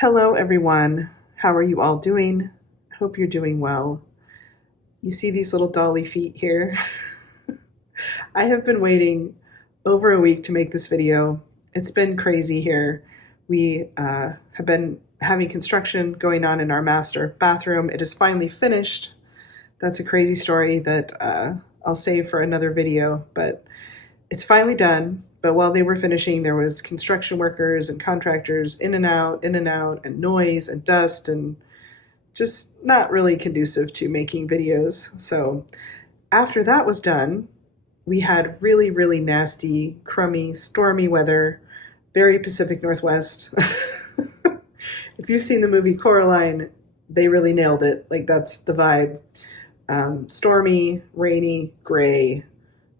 Hello, everyone. How are you all doing? Hope you're doing well. You see these little dolly feet here? I have been waiting over a week to make this video. It's been crazy here. We have been having construction going on in our master bathroom. It is finally finished. That's a crazy story that I'll save for another video, but it's finally done. But while they were finishing, there was construction workers and contractors in and out, and noise and dust, and just not really conducive to making videos. So after that was done, we had really, really nasty, crummy, stormy weather, very Pacific Northwest. If you've seen the movie Coraline, they really nailed it. Like, that's the vibe. Stormy, rainy, gray,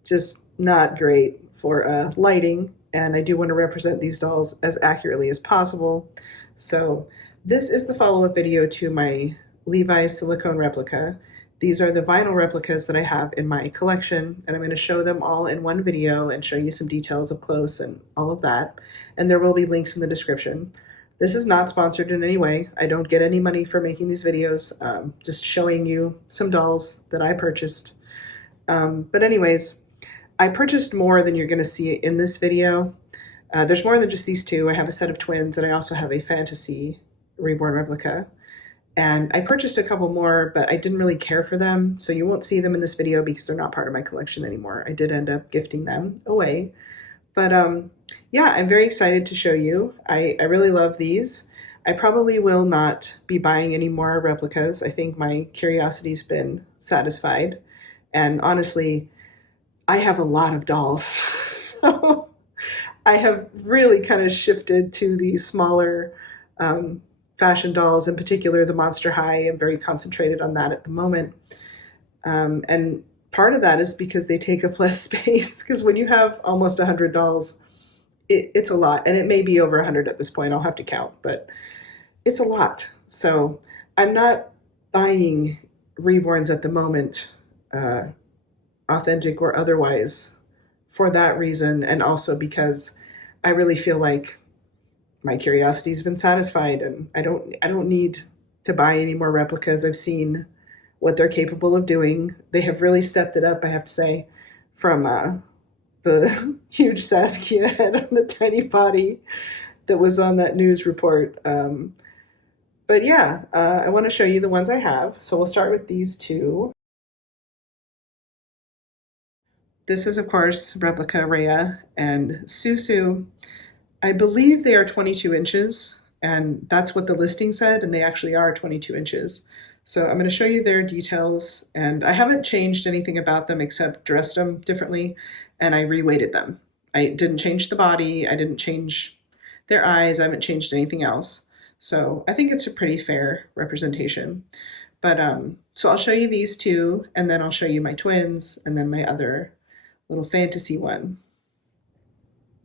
just not great for lighting. And I do want to represent these dolls as accurately as possible. So this is the follow-up video to my Levi's silicone replica. These are the vinyl replicas that I have in my collection, and I'm going to show them all in one video and show you some details up close and all of that. And there will be links in the description. This is not sponsored in any way. I don't get any money for making these videos, just showing you some dolls that I purchased. But anyways, I purchased more than you're going to see in this video. There's more than just these two. I have a set of twins, and I also have a fantasy reborn replica. And I purchased a couple more, but I didn't really care for them, so you won't see them in this video because they're not part of my collection anymore. I did end up gifting them away. But yeah, I'm very excited to show you. I really love these. I probably will not be buying any more replicas. I think my curiosity's been satisfied. And honestly, I have a lot of dolls. So I have really kind of shifted to the smaller fashion dolls, in particular the Monster High. I'm very concentrated on that at the moment. And part of that is because they take up less space, because when you have almost 100 dolls, it's a lot. And it may be over 100 at this point. I'll have to count, but it's a lot. So I'm not buying reborns at the moment, authentic or otherwise, for that reason, and also because I really feel like my curiosity's been satisfied, and I don't need to buy any more replicas. I've seen what they're capable of doing. They have really stepped it up, I have to say, from the huge Saskia head on the tiny body that was on that news report. But yeah, I want to show you the ones I have. So we'll start with these two. This is, of course, Replica Raya and Susu. I believe they are 22 inches, and that's what the listing said, and they actually are 22 inches. So I'm going to show you their details, and I haven't changed anything about them except dressed them differently, and I reweighted them. I didn't change the body, I didn't change their eyes, I haven't changed anything else. So I think it's a pretty fair representation. But so I'll show you these two, and then I'll show you my twins, and then my other little fantasy one.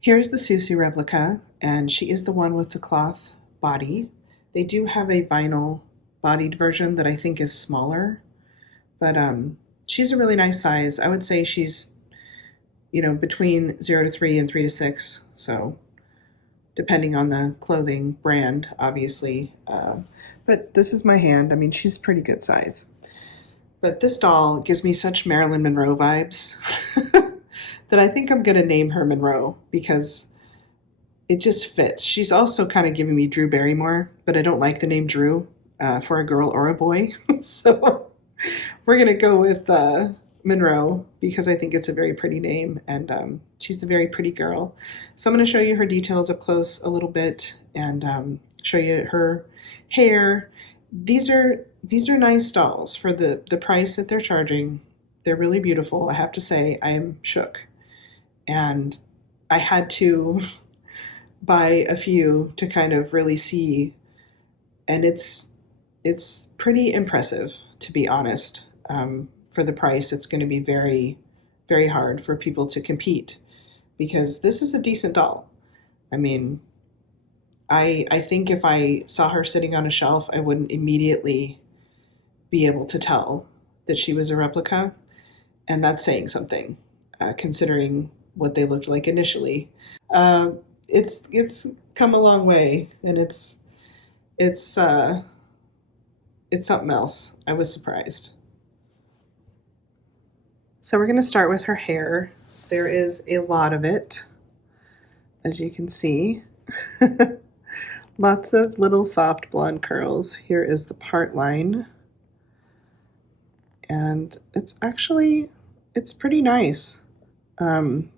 Here's the Susu replica, and she is the one with the cloth body. They do have a vinyl bodied version that I think is smaller, but she's a really nice size. I would say she's, you know, between 0 to 3 and 3 to 6, so depending on the clothing brand, obviously. But this is my hand. I mean, she's pretty good size. But this doll gives me such Marilyn Monroe vibes that I think I'm going to name her Monroe because it just fits. She's also kind of giving me Drew Barrymore, but I don't like the name Drew for a girl or a boy. So we're going to go with Monroe because I think it's a very pretty name, and she's a very pretty girl. So I'm going to show you her details up close a little bit and show you her hair. These are nice dolls for the price that they're charging. They're really beautiful. I have to say, I am shook. And I had to buy a few to kind of really see, and it's pretty impressive, to be honest. For the price, it's going to be very, very hard for people to compete because this is a decent doll. I mean, I think if I saw her sitting on a shelf, I wouldn't immediately be able to tell that she was a replica, and that's saying something, considering what they looked like initially. It's come a long way, and it's It's it's something else. I was surprised. So we're going to start with her hair. There is a lot of it, as you can see. Lots of little soft blonde curls. Here is the part line. And it's pretty nice. Um,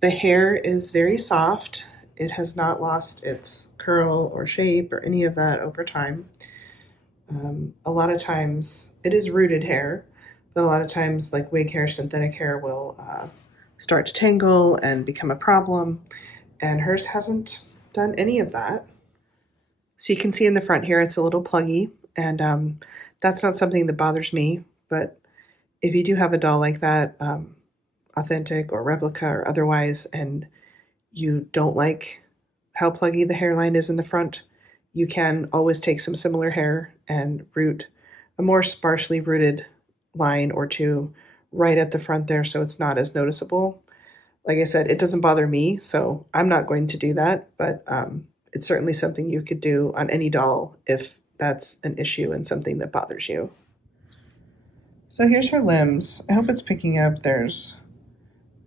the hair is very soft. It has not lost its curl or shape or any of that over time. A lot of times it is rooted hair, but a lot of times, like wig hair, synthetic hair will start to tangle and become a problem. And hers hasn't done any of that. So you can see in the front here, it's a little pluggy, and that's not something that bothers me. But if you do have a doll like that, authentic or replica or otherwise, and you don't like how pluggy the hairline is in the front, you can always take some similar hair and root a more sparsely rooted line or two right at the front there so it's not as noticeable. Like I said, it doesn't bother me, so I'm not going to do that, but it's certainly something you could do on any doll if that's an issue and something that bothers you. So here's her limbs. I hope it's picking up. There's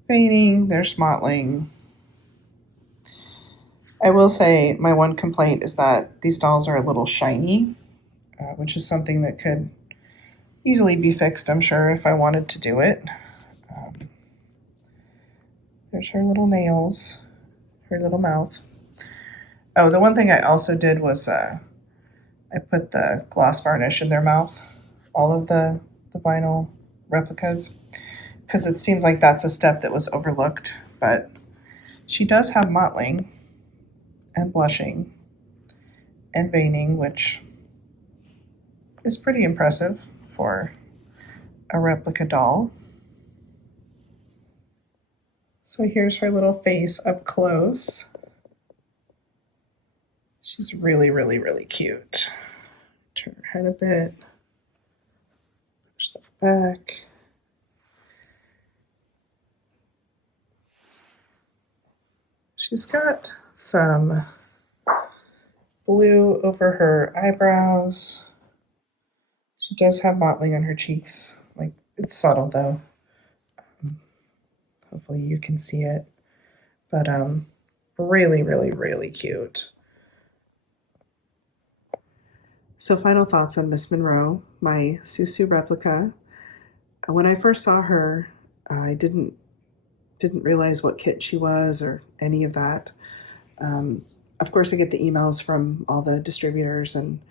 veining, there's mottling. I will say my one complaint is that these dolls are a little shiny, which is something that could easily be fixed, I'm sure, if I wanted to do it. There's her little nails, her little mouth. Oh, the one thing I also did was I put the gloss varnish in their mouth, all of the vinyl replicas, because it seems like that's a step that was overlooked, but she does have mottling and blushing and veining, which is pretty impressive for a replica doll. So here's her little face up close. She's really, really, really cute. Turn her head a bit. Push stuff back. She's got some blue over her eyebrows. She does have mottling on her cheeks. Like, it's subtle though. Hopefully you can see it. But really, really, really cute. So final thoughts on Miss Monroe, my Susu replica. When I first saw her, I didn't realize what kit she was or any of that. Of course, I get the emails from all the distributors, and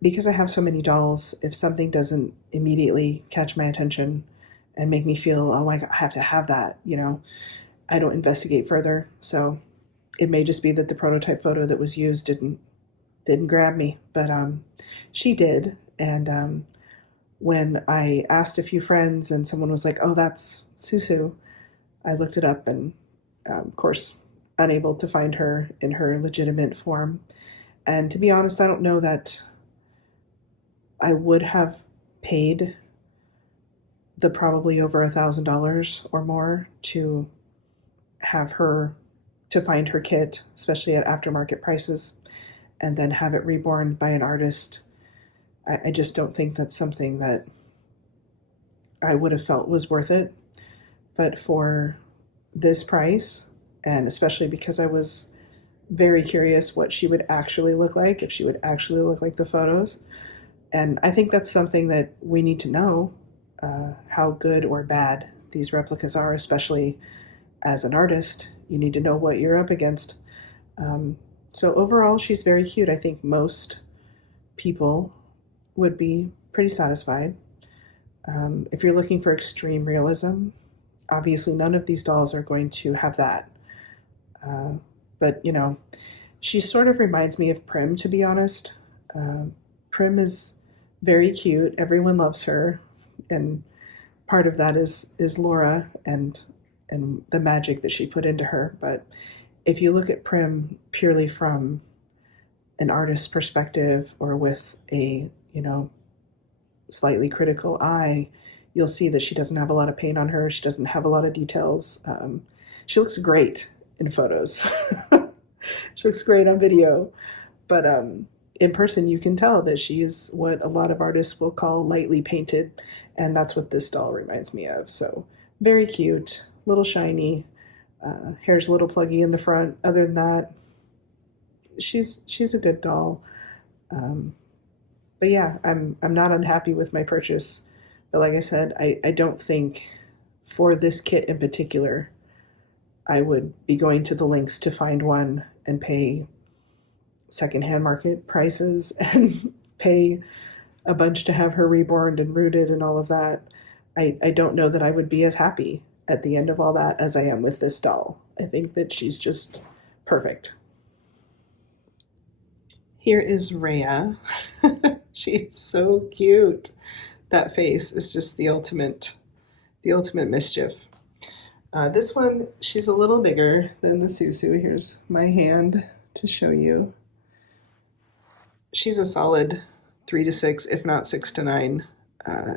because I have so many dolls, if something doesn't immediately catch my attention and make me feel, oh, I have to have that, I don't investigate further. So it may just be that the prototype photo that was used didn't grab me, but she did. And when I asked a few friends and someone was like, oh, that's Susu, I looked it up and, of course, unable to find her in her legitimate form. And to be honest, I don't know that I would have paid the probably over $1,000 or more to have her, to find her kit, especially at aftermarket prices, and then have it reborn by an artist. I just don't think that's something that I would have felt was worth it. But for this price, and especially because I was very curious what she would actually look like, if she would actually look like the photos, and I think that's something that we need to know, how good or bad these replicas are, especially as an artist. You need to know what you're up against. So overall, she's very cute. I think most people would be pretty satisfied. If you're looking for extreme realism, obviously none of these dolls are going to have that. But, she sort of reminds me of Prim, to be honest. Prim is very cute. Everyone loves her. And part of that is Laura and the magic that she put into her. But if you look at Prim purely from an artist's perspective or with a, slightly critical eye, you'll see that she doesn't have a lot of paint on her. She doesn't have a lot of details. She looks great in photos. She looks great on video. but in person you can tell that she is what a lot of artists will call lightly painted, and that's what this doll reminds me of. So very cute, little shiny, hair's a little pluggy in the front. Other than that, she's a good doll. Um, but yeah, I'm not unhappy with my purchase. But like I said, I don't think for this kit in particular, I would be going to the links to find one and pay secondhand market prices and pay a bunch to have her reborn and rooted and all of that. I don't know that I would be as happy at the end of all that as I am with this doll. I think that she's just perfect. Here is Raya. She's so cute. That face is just the ultimate mischief. This one, she's a little bigger than the Susu. Here's my hand to show you. She's a solid 3 to 6, if not 6 to 9,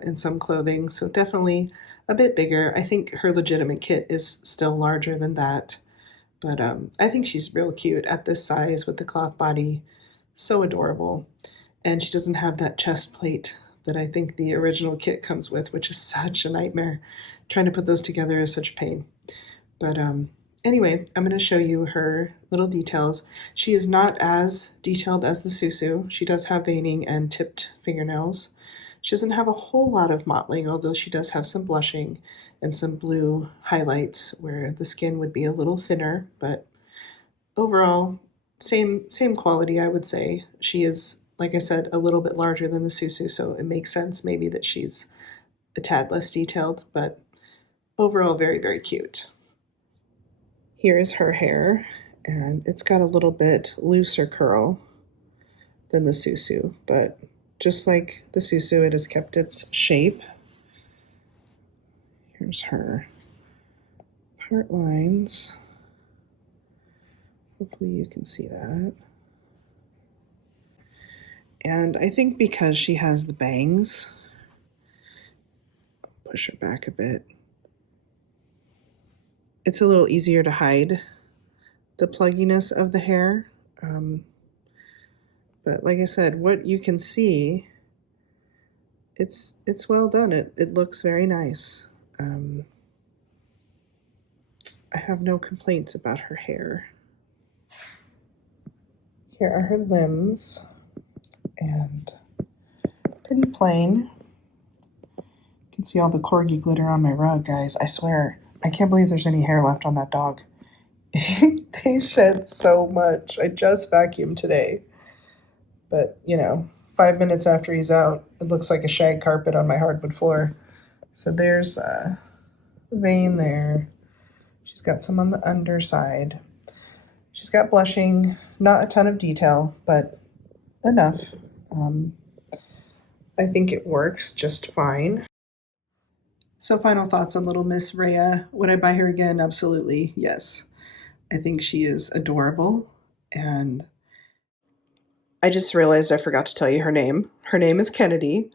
in some clothing, so definitely a bit bigger. I think her legitimate kit is still larger than that, but I think she's real cute at this size with the cloth body. So adorable. And she doesn't have that chest plate that I think the original kit comes with, which is such a nightmare. Trying to put those together is such a pain. But anyway, I'm going to show you her little details. She is not as detailed as the Susu. She does have veining and tipped fingernails. She doesn't have a whole lot of mottling, although she does have some blushing and some blue highlights where the skin would be a little thinner, but overall, same quality, I would say. She is, like I said, a little bit larger than the Susu, so it makes sense maybe that she's a tad less detailed, but overall very, very cute. Here is her hair, and it's got a little bit looser curl than the Susu, but just like the Susu, it has kept its shape. Here's her part lines. Hopefully you can see that. And I think because she has the bangs, I'll push her back a bit, it's a little easier to hide the plugginess of the hair. But like I said, what you can see, it's well done. It looks very nice. I have no complaints about her hair. Here are her limbs, and pretty plain. You can see all the corgi glitter on my rug, guys. I swear, I can't believe there's any hair left on that dog. They shed so much. I just vacuumed today. But, 5 minutes after he's out, it looks like a shag carpet on my hardwood floor. So there's a vein there. She's got some on the underside. She's got blushing, not a ton of detail, but enough. I think it works just fine. So final thoughts on little Miss Raya. Would I buy her again? Absolutely, yes. I think she is adorable, and I just realized I forgot to tell you her name. Her name is Kennedy.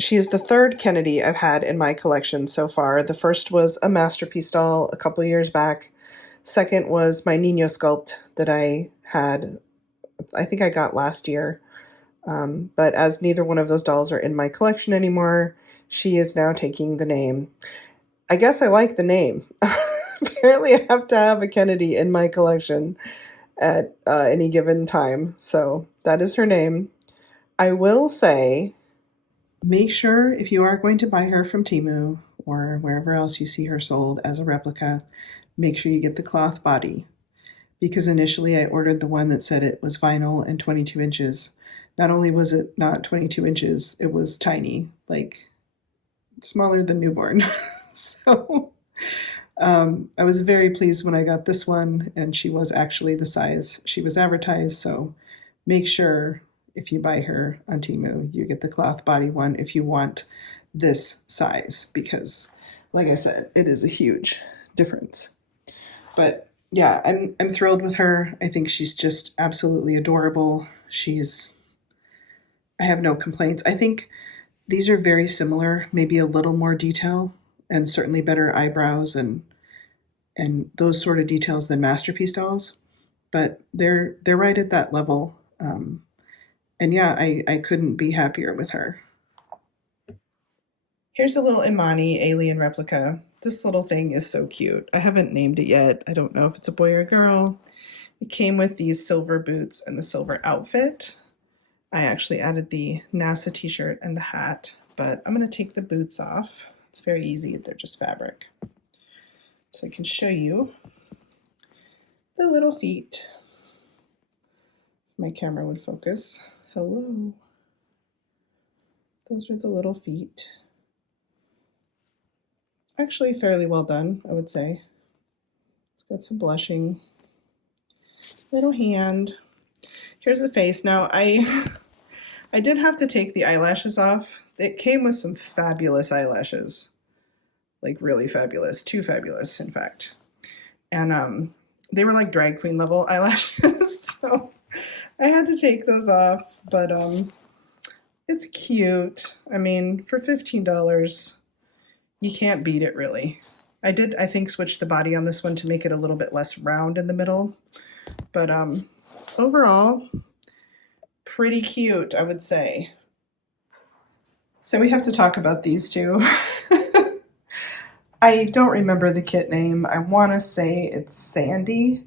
She is the third Kennedy I've had in my collection so far. The first was a Masterpiece doll a couple years back. Second was my Nino sculpt that I had, I think I got last year. But as neither one of those dolls are in my collection anymore, she is now taking the name. I guess I like the name. Apparently I have to have a Kennedy in my collection at any given time. So that is her name. I will say, make sure if you are going to buy her from Temu or wherever else you see her sold as a replica, make sure you get the cloth body. Because initially I ordered the one that said it was vinyl and 22 inches. Not only was it not 22 inches, it was tiny, like smaller than newborn. So I was very pleased when I got this one, and she was actually the size she was advertised. So make sure if you buy her on Temu, you get the cloth body one if you want this size, because like I said, it is a huge difference. But yeah, I'm thrilled with her. I think she's just absolutely adorable. I have no complaints. I think these are very similar, maybe a little more detail and certainly better eyebrows and those sort of details than Masterpiece dolls. But they're right at that level And yeah, I couldn't be happier with her. Here's a little Imani alien replica. This little thing is so cute. I haven't named it yet. I don't know if it's a boy or a girl. It came with these silver boots and the silver outfit. I actually added the NASA t-shirt and the hat, but I'm going to take the boots off. It's very easy. They're just fabric. So I can show you the little feet. If my camera would focus. Hello. Those are the little feet. Actually fairly well done, I would say. It's got some blushing. Little hand. Here's the face. Now I did have to take the eyelashes off. It came with some fabulous eyelashes. Like really fabulous. Too fabulous, in fact. And they were like drag queen level eyelashes. So I had to take those off. But it's cute. I mean, for $15, you can't beat it, really. I did, I think, switch the body on this one to make it a little bit less round in the middle. But overall, pretty cute, I would say. So we have to talk about these two. I don't remember the kit name. I want to say it's Sandie.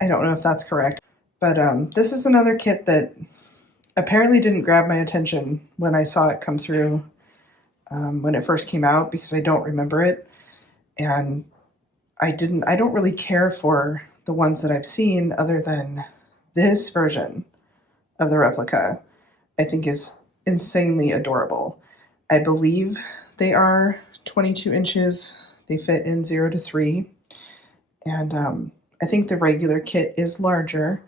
I don't know if that's correct. But this is another kit that apparently didn't grab my attention when I saw it come through when it first came out, because I don't remember it. And I don't really care for the ones that I've seen other than this version of the replica. I think is insanely adorable. I believe they are 22 inches. They fit in 0 to 3. And I think the regular kit is larger,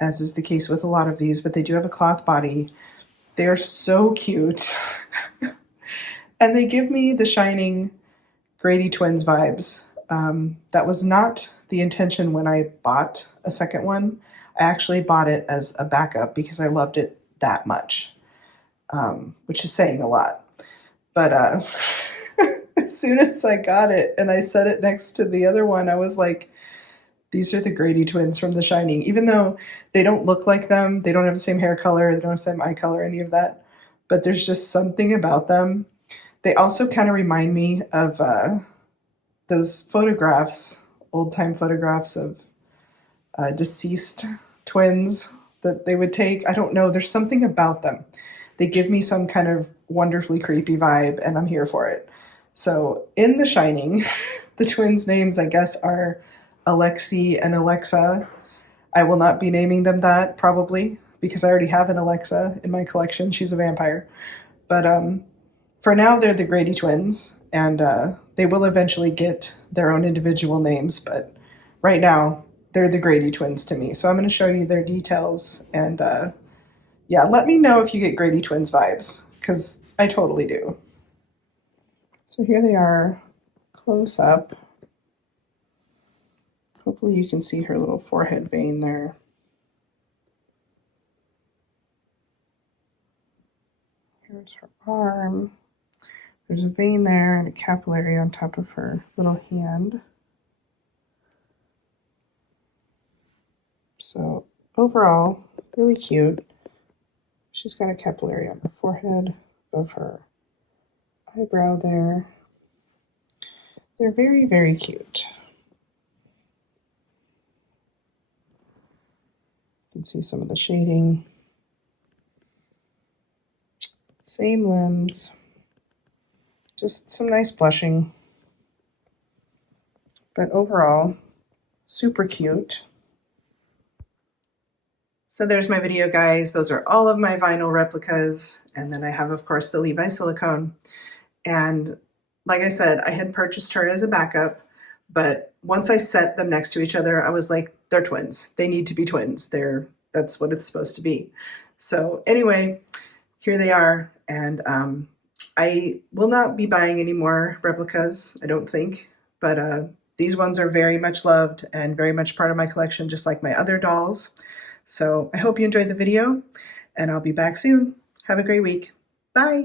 as is the case with a lot of these, but they do have a cloth body. They are so cute. And they give me the Shining Grady Twins vibes. That was not the intention when I bought a second one. I actually bought it as a backup because I loved it that much, which is saying a lot. But as soon as I got it and I set it next to the other one, I was like, these are the Grady twins from The Shining. Even though they don't look like them, they don't have the same hair color, they don't have the same eye color, any of that. But there's just something about them. They also kind of remind me of those photographs, old-time photographs of deceased twins that they would take. I don't know, there's something about them. They give me some kind of wonderfully creepy vibe, and I'm here for it. So in The Shining, the twins' names, I guess, are Alexi and Alexa. I will not be naming them that, probably, because I already have an Alexa in my collection. She's a vampire. But for now, they're the Grady twins, and they will eventually get their own individual names, but right now, they're the Grady twins to me. So I'm going to show you their details, and yeah, let me know if you get Grady twins vibes, because I totally do. So here they are, close up. Hopefully you can see her little forehead vein there. Here's her arm. There's a vein there and a capillary on top of her little hand. So overall, really cute. She's got a capillary on her forehead, above her eyebrow there. They're very, very cute. You can see some of the shading. Same limbs. Just some nice blushing. But overall, super cute. So there's my video, guys. Those are all of my vinyl replicas. And then I have, of course, the Levi silicone. And like I said, I had purchased her as a backup, but once I set them next to each other, I was like, they're twins. They need to be twins. That's what it's supposed to be. So anyway, here they are. And I will not be buying any more replicas, I don't think, but these ones are very much loved and very much part of my collection, just like my other dolls. So I hope you enjoyed the video, and I'll be back soon. Have a great week. Bye.